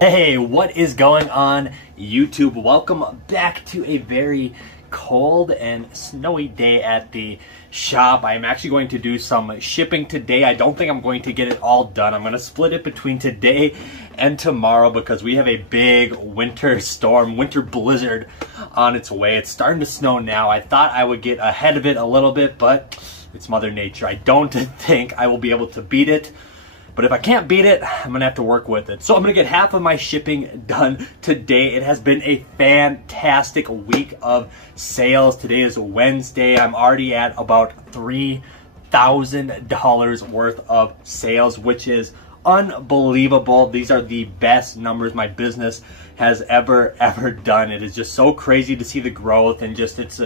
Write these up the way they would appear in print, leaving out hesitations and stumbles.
Hey, what is going on, YouTube? Welcome back to a very cold and snowy day at the shop. I'm actually going to do some shipping today. I don't think I'm going to get it all done. I'm going to split it between today and tomorrow because we have a big winter storm, winter blizzard on its way. It's starting to snow now. I thought I would get ahead of it a little bit, but it's Mother Nature. I don't think I will be able to beat it. But if I can't beat it, I'm gonna have to work with it. So I'm gonna get half of my shipping done today. It has been a fantastic week of sales. Today is Wednesday. I'm already at about $3,000 worth of sales, which is unbelievable. These are the best numbers my business has ever done. It is just so crazy to see the growth, and just it's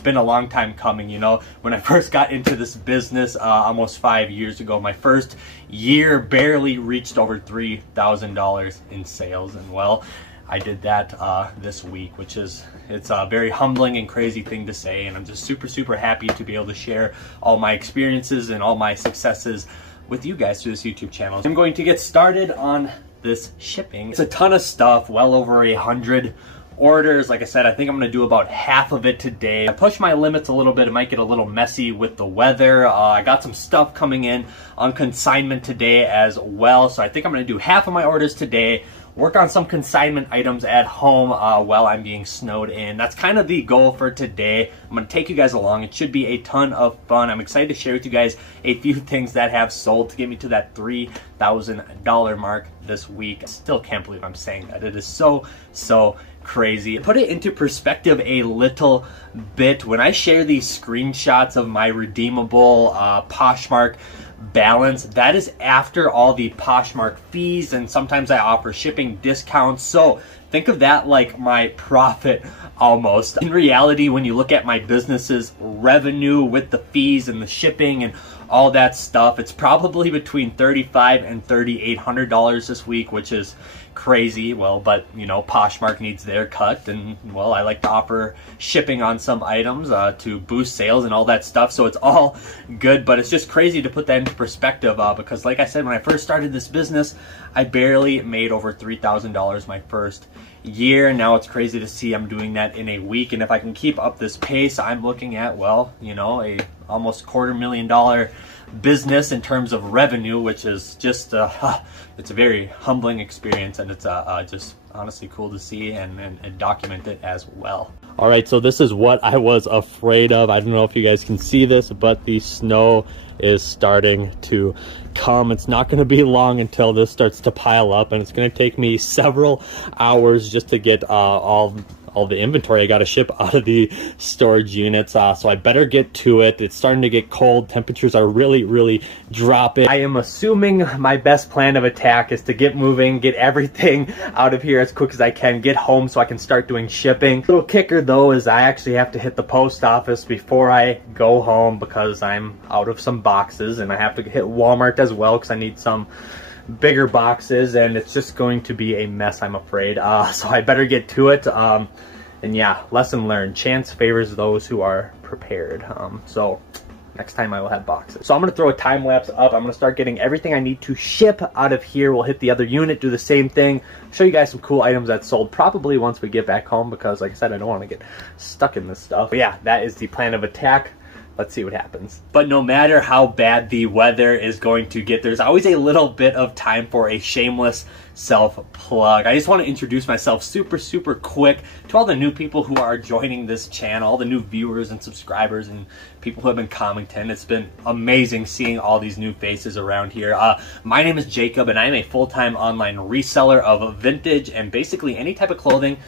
been a long time coming. You know, when I first got into this business almost 5 years ago, my first year barely reached over $3,000 in sales, and well, I did that this week, which is, it's a very humbling and crazy thing to say, and I'm just super happy to be able to share all my experiences and all my successes with you guys through this YouTube channel. I'm going to get started on this shipping. It's a ton of stuff, well over 100 orders. Like I said, I think I'm gonna do about half of it today. I pushed my limits a little bit. It might get a little messy with the weather. I got some stuff coming in on consignment today as well. So I think I'm gonna do half of my orders today, work on some consignment items at home while I'm being snowed in. That's kind of the goal for today. I'm gonna take you guys along. It should be a ton of fun. I'm excited to share with you guys a few things that have sold to get me to that $3,000 mark this week. I still can't believe I'm saying that. It is so crazy. Put it into perspective a little bit. When I share these screenshots of my redeemable Poshmark balance, that is after all the Poshmark fees, and sometimes I offer shipping discounts. So think of that like my profit almost. In reality, when you look at my business's revenue with the fees and the shipping and all that stuff, it's probably between $3,500 and $3,800 this week, which is crazy. Well, but you know, Poshmark needs their cut, and well, I like to offer shipping on some items to boost sales and all that stuff, so it's all good. But it's just crazy to put that into perspective because like I said, when I first started this business, I barely made over $3,000 my first year. Now it's crazy to see I'm doing that in a week, and if I can keep up this pace, I'm looking at, well, you know, a almost $250,000 business in terms of revenue, which is just it's a very humbling experience, and it's just honestly cool to see and document it as well. All right, so this is what I was afraid of. I don't know if you guys can see this, but the snow is starting to come. It's not going to be long until this starts to pile up, and it's going to take me several hours just to get all the inventory I got to ship out of the storage units, so I better get to it. It's starting to get cold. Temperatures are really dropping. I am assuming my best plan of attack is to get moving, get everything out of here as quick as I can, get home so I can start doing shipping. Little kicker though is I actually have to hit the post office before I go home because I'm out of some boxes, and I have to hit Walmart as well because I need some bigger boxes, and it's just going to be a mess, I'm afraid. So I better get to it. And yeah, lesson learned. Chance favors those who are prepared. So next time I will have boxes. So I'm gonna throw a time lapse up. I'm gonna start getting everything I need to ship out of here. We'll hit the other unit, do the same thing, show you guys some cool items that sold probably once we get back home, because like I said, I don't want to get stuck in this stuff. But yeah, that is the plan of attack. Let's see what happens. But no matter how bad the weather is going to get, there's always a little bit of time for a shameless self-plug. I just want to introduce myself super quick to all the new people who are joining this channel, all the new viewers and subscribers and people who have been commenting. It's been amazing seeing all these new faces around here. My name is Jacob, and I'm a full-time online reseller of vintage and basically any type of clothing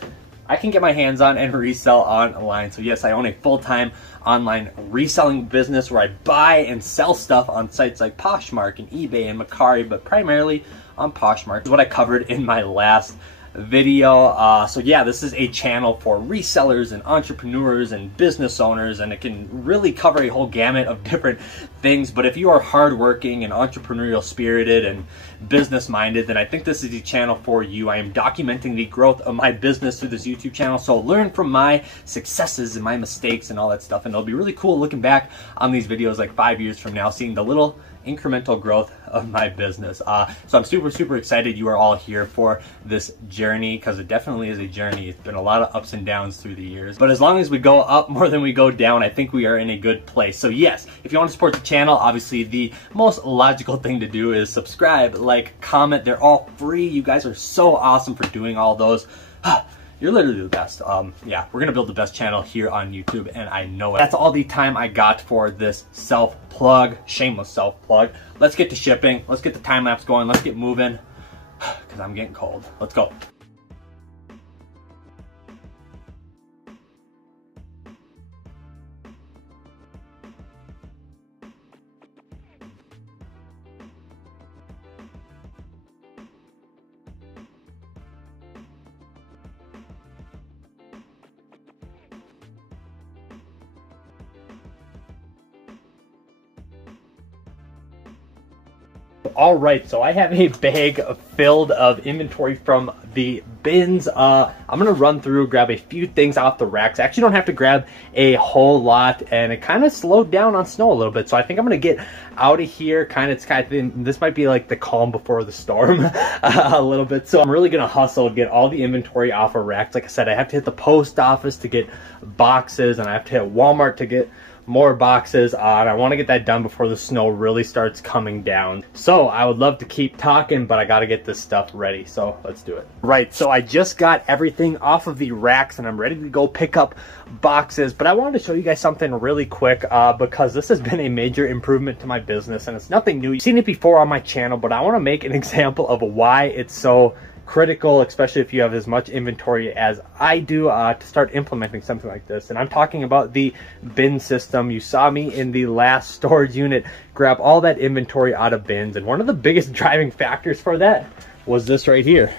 I can get my hands on and resell online. So yes, I own a full-time online reselling business where I buy and sell stuff on sites like Poshmark and eBay and Mecari, but primarily on Poshmark. Is what I covered in my last video. So yeah, this is a channel for resellers and entrepreneurs and business owners, and it can really cover a whole gamut of different things. But if you are hardworking and entrepreneurial spirited and business minded, then I think this is the channel for you. I am documenting the growth of my business through this YouTube channel, so learn from my successes and my mistakes and all that stuff, and it'll be really cool looking back on these videos like 5 years from now, seeing the little incremental growth of my business. So I'm super excited you are all here for this journey, because it definitely is a journey. It's been a lot of ups and downs through the years, but as long as we go up more than we go down, I think we are in a good place. So yes, if you want to support the channel, obviously the most logical thing to do is subscribe, like, comment. They're all free. You guys are so awesome for doing all those. You're literally the best. Yeah, we're gonna build the best channel here on YouTube, and I know it. That's all the time I got for this self-plug, shameless self-plug. Let's get to shipping. Let's get the time lapse going. Let's get moving, because I'm getting cold. Let's go. All right, so I have a bag filled of inventory from the bins. I'm gonna run through, grab a few things off the racks. I actually don't have to grab a whole lot, and it kind of slowed down on snow a little bit, so I think I'm gonna get out of here. This might be like the calm before the storm a little bit, so I'm really gonna hustle, get all the inventory off of racks. Like I said, I have to hit the post office to get boxes, and I have to hit Walmart to get more boxes, and I want to get that done before the snow really starts coming down. So I would love to keep talking, but I got to get this stuff ready, so let's do it. Right, so I just got everything off of the racks and I'm ready to go pick up boxes, but I wanted to show you guys something really quick, because this has been a major improvement to my business, and it's nothing new. You've seen it before on my channel, but I want to make an example of why it's so critical, especially if you have as much inventory as I do, to start implementing something like this. And I'm talking about the bin system. You saw me in the last storage unit grab all that inventory out of bins, and one of the biggest driving factors for that was this right here.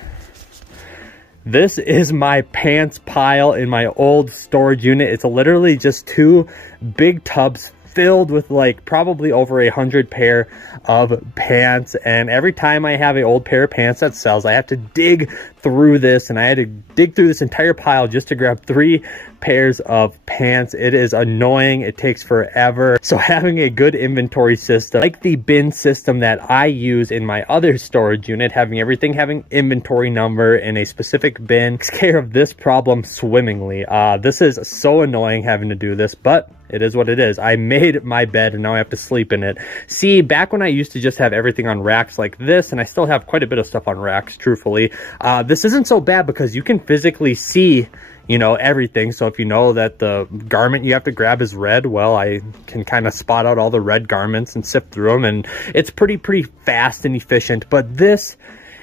This is my pants pile in my old storage unit. It's literally just two big tubs filled with like probably over 100 pair of pants, and every time I have an old pair of pants that sells, I have to dig through this, and I had to dig through this entire pile just to grab 3 pairs of pants. It is annoying. It takes forever. So having a good inventory system like the bin system that I use in my other storage unit, having inventory number in a specific bin, takes care of this problem swimmingly. This is so annoying having to do this, but it is what it is. I made my bed and now I have to sleep in it. See, back when I used to just have everything on racks like this, and I still have quite a bit of stuff on racks, truthfully, this isn't so bad because you can physically see, you know, everything. So if you know that the garment you have to grab is red, well, I can kind of spot out all the red garments and sift through them, and it's pretty fast and efficient. But this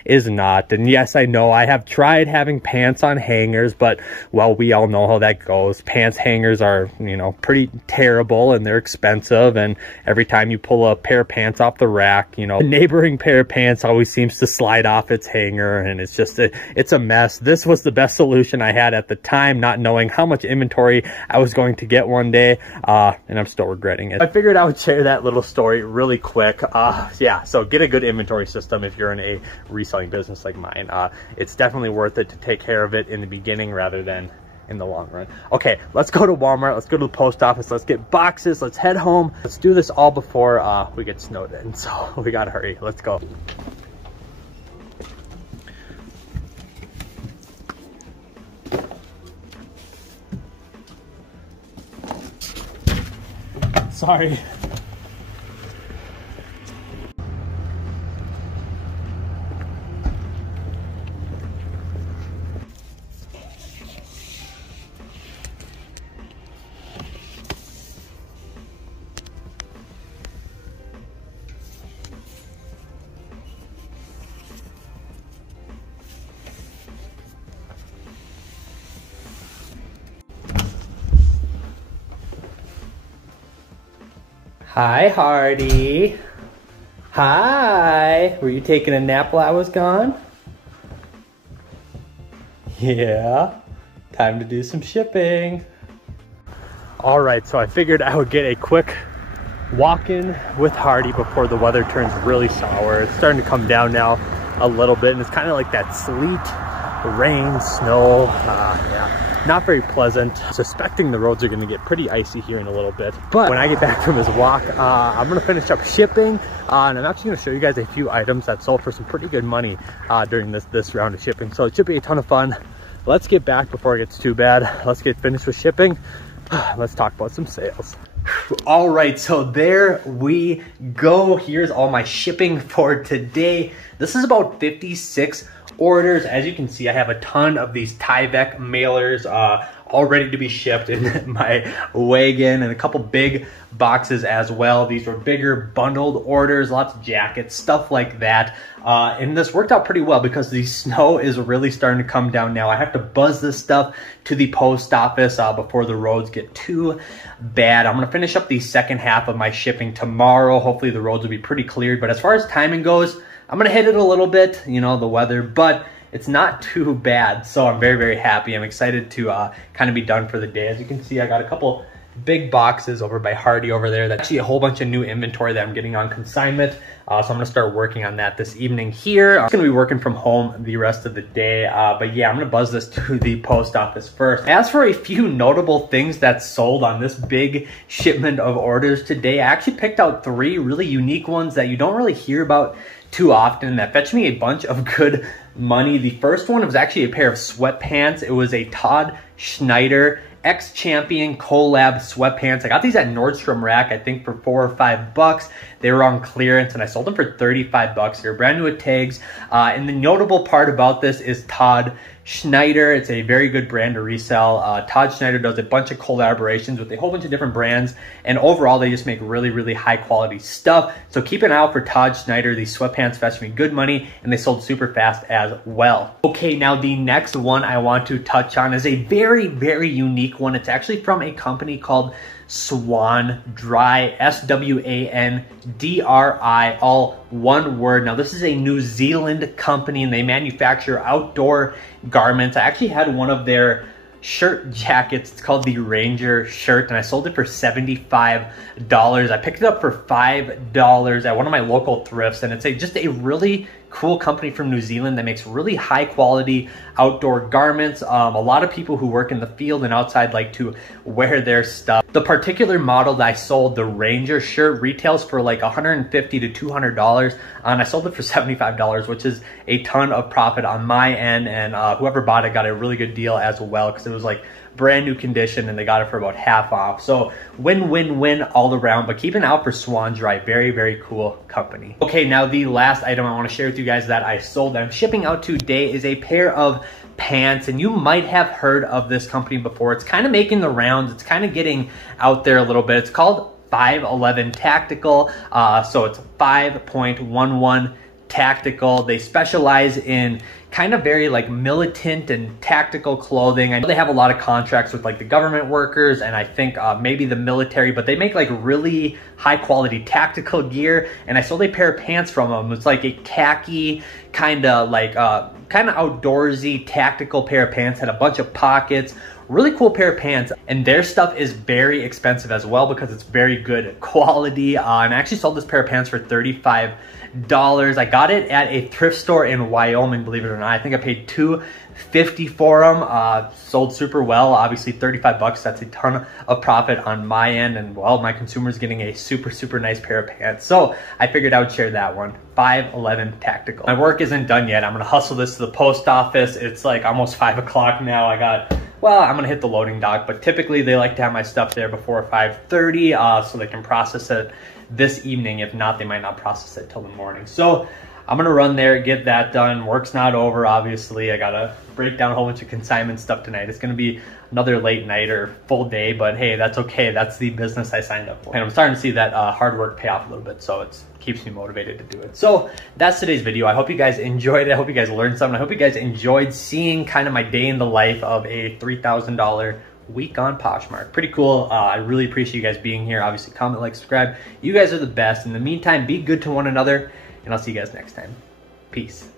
is not. And yes, I know I have tried having pants on hangers, but well, we all know how that goes. Pants hangers are, you know, pretty terrible, and they're expensive, and every time you pull a pair of pants off the rack, you know, a neighboring pair of pants always seems to slide off its hanger, and it's just it's a mess. This was the best solution I had at the time, not knowing how much inventory I was going to get one day, and I'm still regretting it. I figured I would share that little story really quick. Yeah, so get a good inventory system if you're in a reselling business like mine. It's definitely worth it to take care of it in the beginning rather than in the long run. Okay, let's go to Walmart. Let's go to the post office. Let's get boxes. Let's head home. Let's do this all before we get snowed in. So we gotta hurry. Let's go. Sorry. Hi, Hardy. Hi. Were you taking a nap while I was gone? Yeah. Time to do some shipping. All right, so I figured I would get a quick walking with Hardy before the weather turns really sour. It's starting to come down now a little bit, and it's kind of like that sleet, rain, snow. Yeah, not very pleasant. Suspecting the roads are going to get pretty icy here in a little bit. But when I get back from this walk, I'm going to finish up shipping, and I'm actually going to show you guys a few items that sold for some pretty good money during this round of shipping. So it should be a ton of fun. Let's get back before it gets too bad. Let's get finished with shipping. Let's talk about some sales. All right, so there we go. Here's all my shipping for today. This is about 56 orders. As you can see, I have a ton of these Tyvek mailers all ready to be shipped in my wagon, and a couple big boxes as well. These were bigger bundled orders, lots of jackets, stuff like that. And this worked out pretty well because the snow is really starting to come down now. I have to buzz this stuff to the post office before the roads get too bad. I'm gonna finish up the second half of my shipping tomorrow. Hopefully the roads will be pretty cleared, but as far as timing goes, I'm gonna hit it a little bit, you know, the weather, but it's not too bad. So I'm very, very happy. I'm excited to kind of be done for the day. As you can see, I got a couple big boxes over by Hardy over there. That's actually a whole bunch of new inventory that I'm getting on consignment. So I'm gonna start working on that this evening here. I'm gonna be working from home the rest of the day. But yeah, I'm gonna buzz this to the post office first. As for a few notable things that sold on this big shipment of orders today, I actually picked out 3 really unique ones that you don't really hear about too often that fetched me a bunch of good money. The first one was actually a pair of sweatpants. It was a Todd Schneider X-Champion collab sweatpants. I got these at Nordstrom Rack, I think for $4 or $5. They were on clearance, and I sold them for $35. They're brand new with tags. And the notable part about this is Todd Schneider. It's a very good brand to resell. Todd Schneider does a bunch of collaborations with a whole bunch of different brands, and overall they just make really, really high quality stuff. So keep an eye out for Todd Schneider. These sweatpants fetched me good money, and they sold super fast as well. Okay, now the next one I want to touch on is a very, very unique one. It's actually from a company called Swan Dry, S-W-A-N-D-R-I, all one word. Now this is a New Zealand company, and they manufacture outdoor garments. I actually had one of their shirt jackets. It's called the Ranger shirt, and I sold it for $75. I picked it up for $5 at one of my local thrifts, and it's just a really cool company from New Zealand that makes really high quality outdoor garments. A lot of people who work in the field and outside like to wear their stuff. The particular model that I sold, the Ranger shirt, retails for like $150 to $200, and I sold it for $75, which is a ton of profit on my end, and whoever bought it got a really good deal as well, because it was like brand new condition and they got it for about half off. So win-win-win all around. But keep an eye out for Swan Dry. Very, very cool company. Okay, now the last item I want to share with you guys that I sold that I'm shipping out today is a pair of pants, and you might have heard of this company before. It's kind of making the rounds. It's kind of getting out there a little bit. It's called 511 Tactical. So it's 5.11 Tactical. They specialize in kind of very like militant and tactical clothing. I know they have a lot of contracts with like the government workers, and I think maybe the military, but they make like really high quality tactical gear. And I sold a pair of pants from them. It's like a khaki kind of like kind of outdoorsy tactical pair of pants, had a bunch of pockets. Really cool pair of pants, and their stuff is very expensive as well because it's very good quality. And I actually sold this pair of pants for $35. I got it at a thrift store in Wyoming, believe it or not. I think I paid $2.50 for them. Sold super well. Obviously $35, that's a ton of profit on my end, and well, my consumer's getting a super, super nice pair of pants. So I figured I would share that one. 511 Tactical. My work isn't done yet. I'm gonna hustle this to the post office. It's like almost 5 o'clock now. Well, I'm gonna hit the loading dock, but typically they like to have my stuff there before 5:30 so they can process it this evening. If not, they might not process it till the morning. So I'm gonna run there, get that done. Work's not over, obviously. I gotta break down a whole bunch of consignment stuff tonight. It's gonna be another late night or full day, but hey, that's okay. That's the business I signed up for. And I'm starting to see that hard work pay off a little bit, so it keeps me motivated to do it. So that's today's video. I hope you guys enjoyed it. I hope you guys learned something. I hope you guys enjoyed seeing kind of my day in the life of a $3,000 week on Poshmark. Pretty cool. I really appreciate you guys being here. Obviously, comment, like, subscribe. You guys are the best. In the meantime, be good to one another, and I'll see you guys next time. Peace.